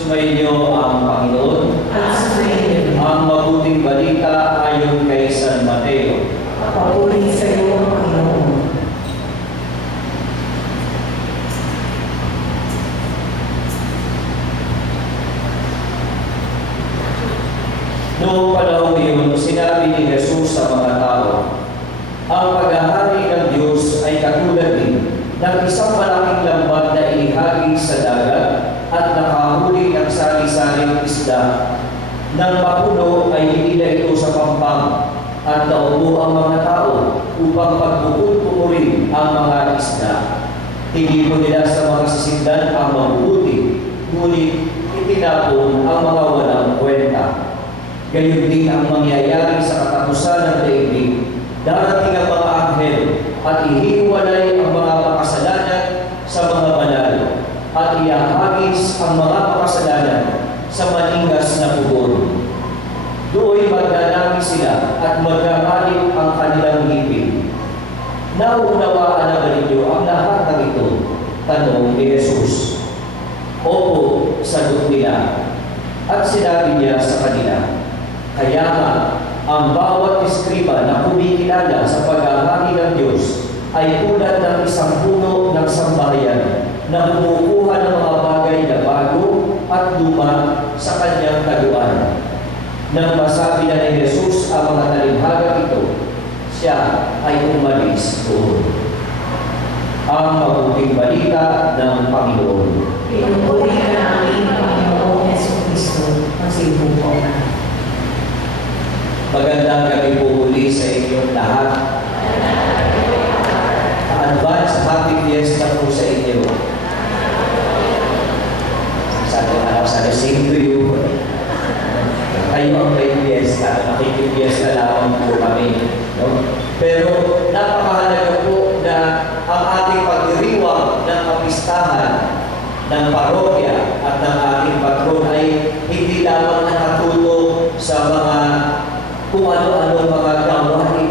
Sumainyo ang Panginoon. At sumainyo. Ang mabuting balita ayon kay San Mateo. Papuri sa iyo, Panginoon. Noong panahon iyon, sinabi ni Jesus sa mga tao, ang paghahari ng Diyos ay katulad din ng isang malaking lambat na inihagis sa dagat at nakahuli ng sari-saring isda. Nang mapuno ay hinila ito sa pampang at naupo ang mga tao upang pagbukod-bukurin ang mga isda. Tinipon nila sa mga sisindan ang mabubuti, ngunit itinapon ang mga walang kwenta. Gayon din ang mangyayari sa katapusan ng daigdig. Darating ang mga anghel at ihiwalay ang mga makasalanan sa mga banal at iahagis ang mga makasalanan sa maningas na pugon. Doon magdadami sila at magkakalit ang kanilang ngipin. Naunawaan na ba ninyo ang lahat ng ito? Tanong ni Jesus. Opo, sagot nila. At sinabi niya sa kanila, kaya nga, ang bawat eskriba na kumikilala sa paghahari ng Diyos ay tulad ng isang puno ng sambahayan na kumukuha ng mga bagay na bago at luma sa kanyang taguan. Nang masabi na ni Jesus ang mga talinghagang ito, siya ay umalis doon. Ang mabuting balita ng Panginoon. Pinupuri ka namin, Panginoon Jesucristo, magsibuko na. Magandang gabi po muli sa inyong lahat. Advance happy fiesta po sa inyo. Sana same to you. Kayo ang may fiesta. Nakikifiesta lamang po kami. No? Pero napakahalaga po na ang ating pagdiriwang ng kapistahan ng parokya at ng ating patron ay hindi lamang nakatulong sa mga kung ano-ano mga gawain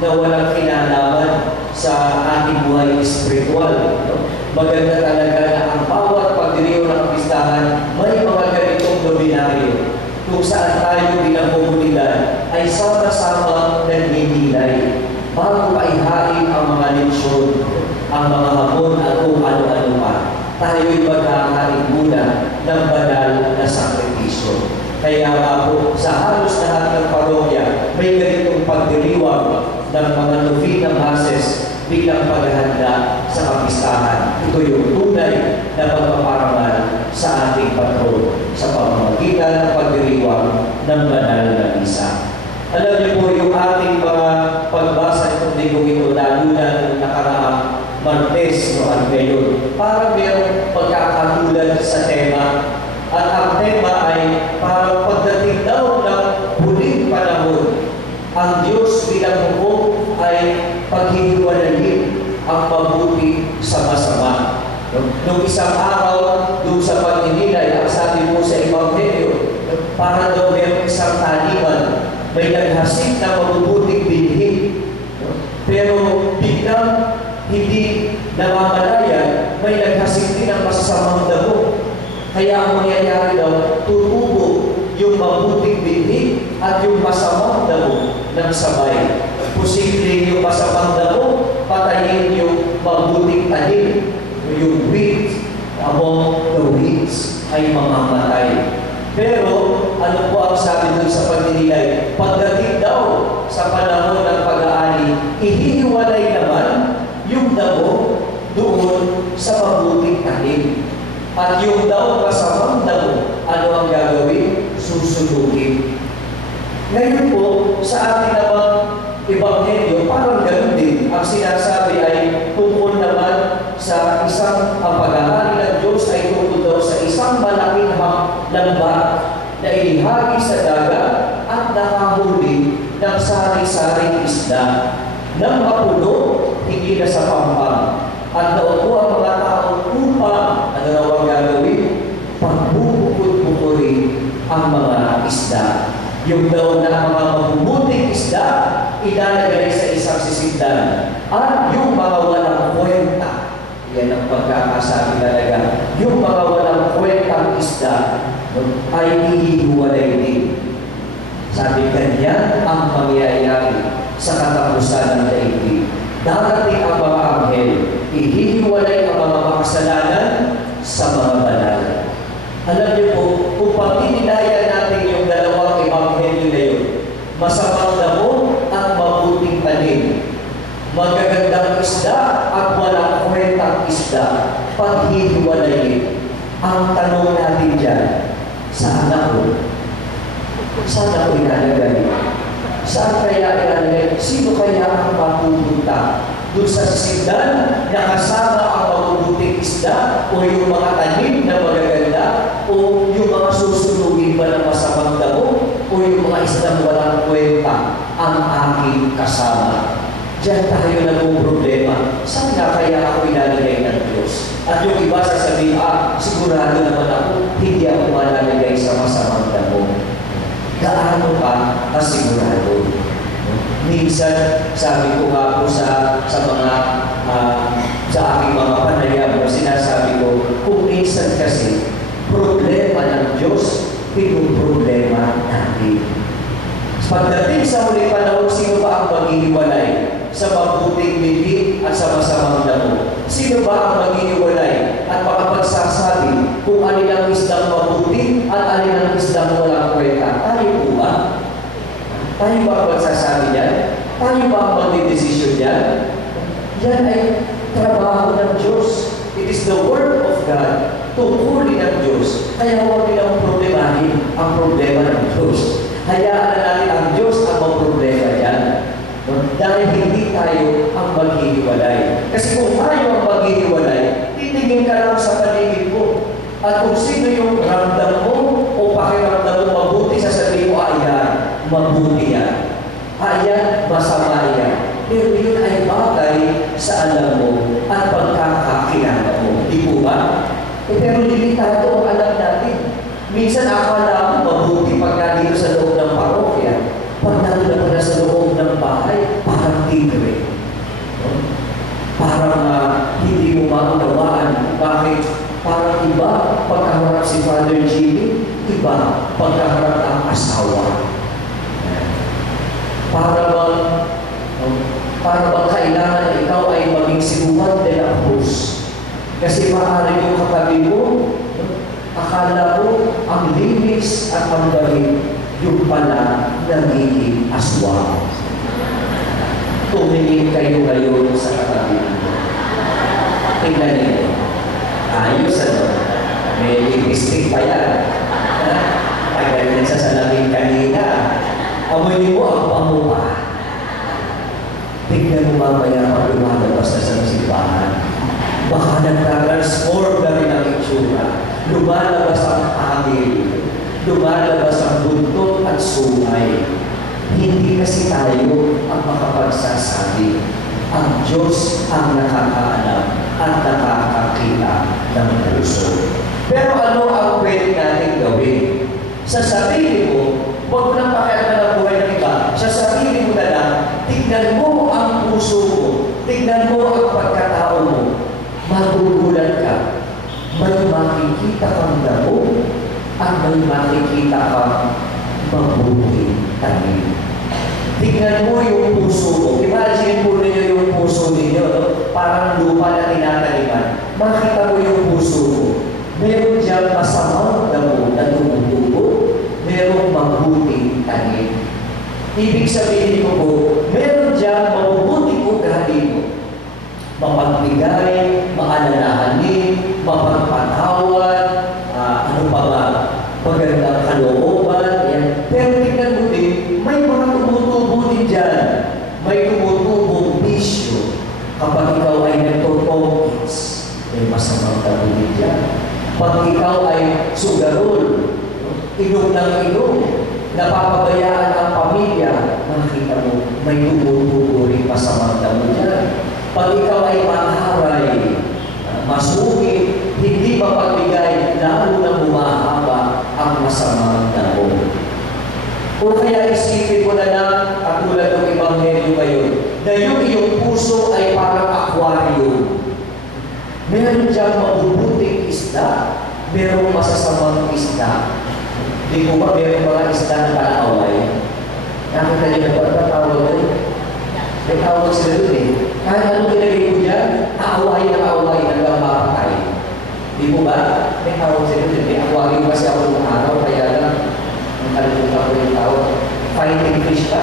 na walang kinalaman sa ating buhay espiritual. No? Maganda talaga na ang bawat pagdiriw ng kapistahan may mga ganitong dominaryo kung saan tayo bilang komunidad ay sama-sama naninilay bago paihain ang mga lensyon, ang mga hamon at kung ano-ano pa. Tayo'y maghahain muna ng banal na sakripisyo. Kaya nga po, sa halos lahat ng parokya, may ganitong pagdiriwang ng mga novena masses bilang paghahanda sa kapistahan. Ito yung tunay na pagpaparangal sa ating patron sa pamamagitan ng pagdiriwang ng banal na misa. Alam niyo po yung ating mga pagbasa itong linggo ito, lalo na ng nakaraang Martes no Angelo, para mayroong pagkakatulad sa tema. At ang tema ay parang pagdating daw ng huling panahon, ang Diyos bilang hukom ay paghihiwalayin ang mabuti sa masama. Nung isang araw, doon sa pagninilay, ang sabi mo sa Ebanghelyo, para daw mayroong isang taniman, may naghasik na mabubuting binhi. Pero biglang hindi namamalayan, may naghasik din ang masasamang damo. Kaya ang mangyayari daw, tutubo yung mabuting binhi at yung masamang damo ng sabay. Posibleng yung masamang damo, patayin yung mabuting tanim. Yung wheat among the weeds ay mamamatay. Pero ano po ang sabi doon sa pagninilay? Pagdating daw sa panahon ng pag-aani, ihihiwalay naman yung damo doon sa mabuting tanim. At yung daw kasamang damo, ano ang gagawin? Susunugin. Ngayon po, sa ating namang Ebanghelyo, parang ganoon din. Ang sinasabi ay tungkol naman sa isang ang paghahari ng Diyos ay tungkol daw sa isang malaking lambat na ilihagi sa dagat at nakahuli ng sari-saring isda. Nang mapuno, hindi na sa pampang. At naupo ang mga tao upang ano raw ang gagawin? Pagbubukod-bukurin ang mga isda. Yung daw na mga mabubuting isda, ilalagay sa isang sisindan. At yung mga walang kwenta, yan ang pagkakasabi talaga, yung mga walang kwentang isda, ay ihihiwalay din. Sabi kanya ang mangyayari sa katapusan ng daigdig. Darating ang mga anghel, ihihiwalay ang mga makasalanan sa mga banal. Alam niyo po, kung pagtitilayan natin yung dalawang ebanghelyo na yun, masamang damo at mabuting tanim, magagandang isda at walang kwentang isda, paghihiwalayin. Ang tanong natin dyan, saan ako? Saan ako ilalagay? Saan kaya ilalagay? Sino kaya ang mapupunta? Doon sa sisigdan na kasama ang mabubuting isda o yung mga tanim na magaganda o yung mga susunugin ba ng masamang damo o yung mga isdang walang kwenta ang aking kasama. Diyan tayo nagpo-problema. Saan nga kaya ako ilalagay ng Diyos? At yung iba sasabihin, sigurado naman ako, hindi ako malalagay sa masamang damo. Gaano ka kasigurado? Minsan, sabi ko nga po sa aking mga panayam, sinasabi ko, kung minsan kasi, problema ng Diyos, pinuproblema natin. Pagdating sa huling panahon, sino ba ang maghihiwalay sa mabuting bibig at sa masamang damo? Sino ba ang maghihiwalay at makapagsasabi kung alin ang isdang mabuti at alin ang isdang walang kwenta? Tayo po ba? Tayo ba ang magsasabi yan? Tayo ba ang magdidesisyon yan? Yan ay trabaho ng Diyos. It is the work of God. Tungkulin ng Diyos. Kaya huwag nilang problemahin ang problema ng Diyos. Hayaan na natin ang Diyos ang magproblema yan. Dahil hindi tayo ang maghihiwalay. Kasi kung tayo ang maghihiwalay, titingin ka lang sa paligid mo. At kung sino yung ramdam mo o pakiramdam mo mabuti, sasabihin mo, ayan, mabuti yan. Ayan, masama yan. Pero yun ay bagay sa alam mo at pagkakakilala mo. Di po ba? Pero limitado ang alam natin. Minsan akala mo mabuti pagka dito sa loob ng parokya. Pag nandun na sa loob ng bahay, parang tigre. Parang hindi mo maunawaan. Bakit? Parang iba pagkaharap si Father Jimmy, iba pagkaharap ang asawa. Para bang kailangan na ikaw ay maging si Juan de la Cruz. Kasi maaari yung katabi mo, akala mo ang linis at ang balik, yung pala nagiging aswang. Tumingin kayo ngayon sa katabi mo. Tingnan niyo. Ayos ano? May lipstick pa yan. Tagal din sa salamin kanina. Amoy mo ang pamupa. Tingnan mo mamaya pag lumalabas na sa simbahan. Baka nagtatransform na rin ang itsura. Lumalabas ang hangin. Lumalabas ang buntot at sungay. Hindi kasi tayo ang makapagsasabi. Ang Diyos ang nakakaalam at nakakakita ng puso. Pero ano ang pwede natin gawin? Sa sarili mo, huwag mo nang pakialaman ang buhay ng iba. Sa sarili mo na lang, tignan mo ang puso mo. Tignan mo ang pagkatao mo. Magugulat ka. May makikita kang damo at may makikita kang mabuting tanim. Tignan mo yung puso mo. Imagine mo ninyo yung puso ninyo. No? Parang lupa na tinataniman. Makita mo yung puso mo. Meron diyang masamang damo na tumutubo. Merong mabuting tanim. Ibig sabihin mo po, meron diyang mabubuting ugali mo. Mapagbigay, maalalahanin, mapagpatawad, ano pa ba, magandang kalooban, yan. Pero tingnan mo din, may mga tumutubo din dyan. May tumutubong bisyo. Kapag ikaw ay nagtotokits, may masamang damo din dyan. Pag ikaw ay sugarol, inom ng inom, napapabayaan ang pamilya, makita mo, may tumutubo rin masamang damo dyan. Pag ikaw ay maharay, masungit, hindi mapagbigay, lalo na humahaba ang masamang damo. O kaya isipin mo na lang, katulad ng Ebanghelyo ngayon, na yung iyong puso ay parang aquarium. Meron diyang mabubuting isda, merong masasamang isda. Di po ba mayroong mga isda na palaaway? Nakita niyo na ba? Ano tawag doon? May tawag sila doon eh. Kahit anong ginagay ko dyan, aawayin hanggang mapatay. Di po ba? May tawag sila doon. May aquarium kasi ako ng araw, kaya lang, ang kalimutan ko yung tawag. Fighting fish ka?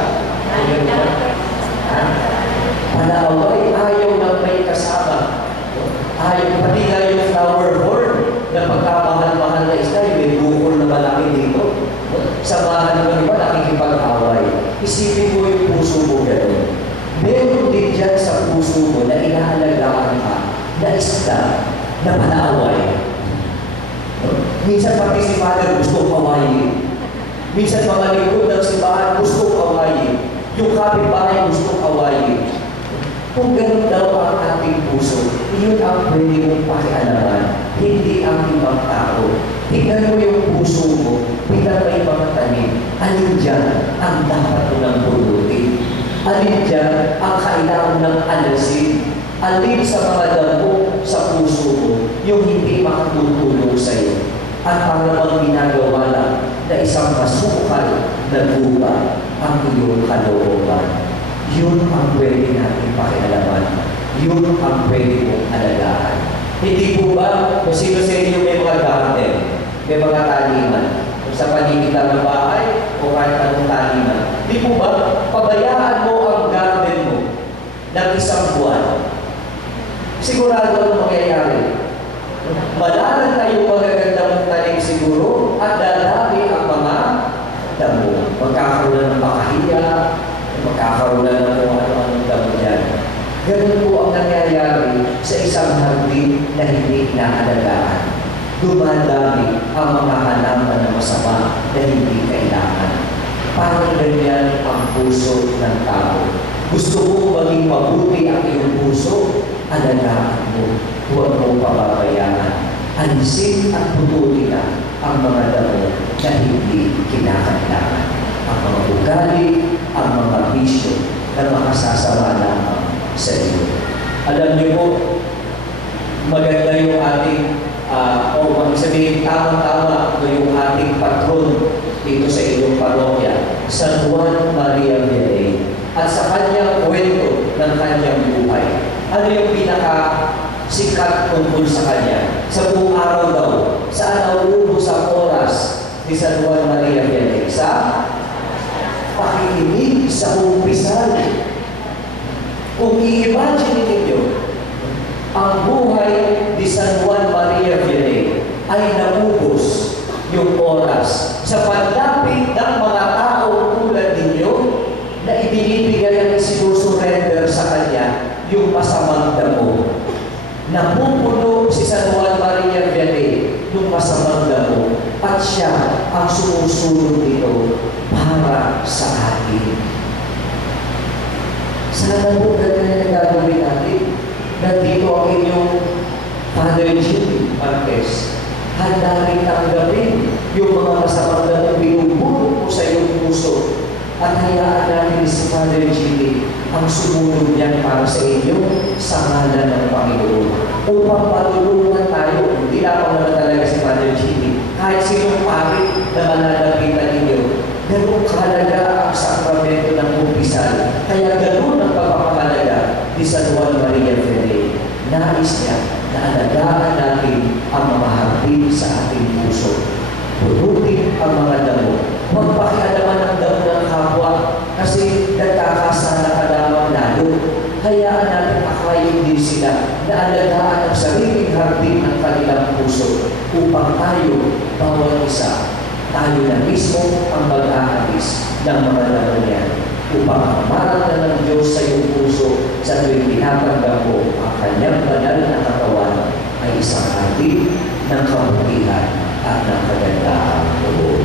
Palaaway, ayaw na may kasama. Ayaw, pati nga yung flower horn na pagkamahal-mahal na isda, may bukol na malaki dito. Samahan mo iba, nakikipag-away. Isipin mo yung puso mo gano'n. Meron din dyan sa puso mo na inaalagaan ka na isda na palaaway. Minsan pati si Father gusto kawayin. Minsan mga lingkod ng simbahan gusto kawayin. Yung kapitbahay gusto kawayin. Kung gano'n daw ang ating puso, iyon ang pwede mong pakialaman, hindi ang ibang tao. Tingnan mo yung puso mo, bilang may mga tanim. Alin dyan ang dapat mo nang pulutin? Alin dyan ang kailangan ng alasin? Alin sa mga damo sa puso mo, yung hindi makatutulong sa iyo? At para bang ginagawa lang na isang masukal na guba ang iyong kalooban. Yun ang pwede natin pakialaman. Yun ang pwede mong alagaan. Hindi po ba, kung sino sa inyo may mga garden, may mga taniman, kung sa paligid ng bahay o kahit anong taniman, hindi po ba, pabayaan mo ang garden mo ng isang buwan. Sigurado ang mangyayari. Malalan tayo magagandang tanim siguro at dadami ang mga damo. Magkakaroon ng makahiya, magkakaroon na ng kung ano-anong damo dyan. Ganun po ang nangyayari sa isang hardin na hindi inaalagaan. Dumadami ang mga halaman na masama na hindi kailangan. Parang ganyan ang puso ng tao. Gusto mo maging mabuti ang iyong puso, alagaan mo. Huwag mo pababayaan. Alisin at putulin na ang mga damo na hindi kinakailangan. Ang mga ugali, ang mga bisyo na makasasama lamang sa iyo. Alam niyo po, maganda yung ating, o sabihin, tamang-tama yung ating patron dito sa iyong parokya, San Juan Maria Vianney. At sa kanyang kwento ng kanyang buhay, ano yung pinaka-sikat tungkol sa kanya? Sa buong araw daw, saan nauubos ang oras ni San Juan Maria Vianney? Sa pakikinig sa umpisal. Kung i-imagine ninyo, ang buhay ni San Juan Maria Vianney ay naubos yung oras sa paglapit ng mga tao tulad ninyo na ibinibigay at sinusurrender sa kanya yung masamang damo. Napupuno si San Juan Maria Vianney yung masamang damo at siya ang sumusunod dito para sa atin. Sana po ganyan ang gagawin natin. Nandito ang inyong Father Jimmy Marquez. Handa rin tanggapin yung mga masamang damo binubulog mo sa iyong puso. At hayaan natin si Father Jimmy ang sumunod niyan para sa inyo sa ngalan ng Panginoon. Upang matulungan tayo, hindi lamang naman talaga si Father Jimmy. Kahit sinong pari na malalapitan ninyo, ganun kahalaga ang sakramento ng umpisal. Kaya ganun ang pagpapahalaga ni San Juan Maria Vianney. Nais niya na alagaan natin ang mga hardin sa ating puso. Punutin ang mga damo. Magpakialaman ang damo ng kapwa kasi nagkakasala ka lamang lalo. Hayaan natin akayin din sila na alagaan ang sariling hardin ng kanilang puso upang tayo, bawat isa, tayo na mismo ang mag-aalis ng mga damo niyan upang amaran ng Diyos sa iyong puso sa tuwing tinatanggap mo ang kanyang banal na katawan ay isang hardin ng kabutihan at ng kagandahan mo.